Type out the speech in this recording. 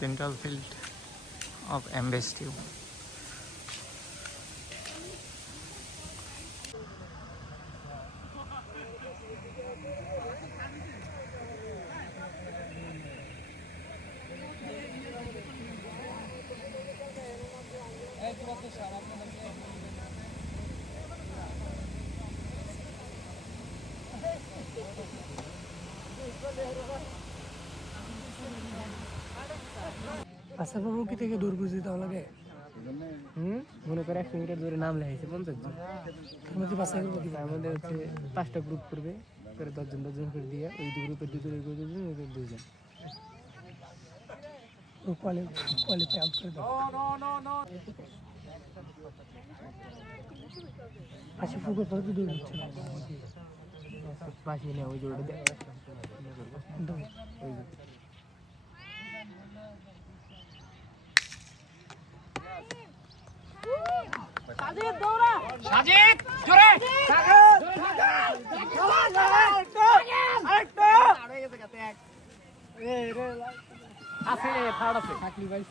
Central field of Embassy Tube. আচ্ছা বাবু কি থেকে দূর বুঝতে তাও লাগে মনে করে 100 মিটার দূরে নাম লেখাইছে 50 জন তার মধ্যে বাসায় করবো কি তার মধ্যে হচ্ছে 5টা গ্রুপ করবে করে 10 জন করে দিয়ে ওই গ্রুপের দুজন দুজন ও কোয়ালিফাই আউট করে দাও আচ্ছা পুকুর পরে দূর হচ্ছে না পাশে নিয়ে ওই জোড়টা দেয় ওই যে সাজিদ জোরে আছে ফাড় আছে থাকলি ভাই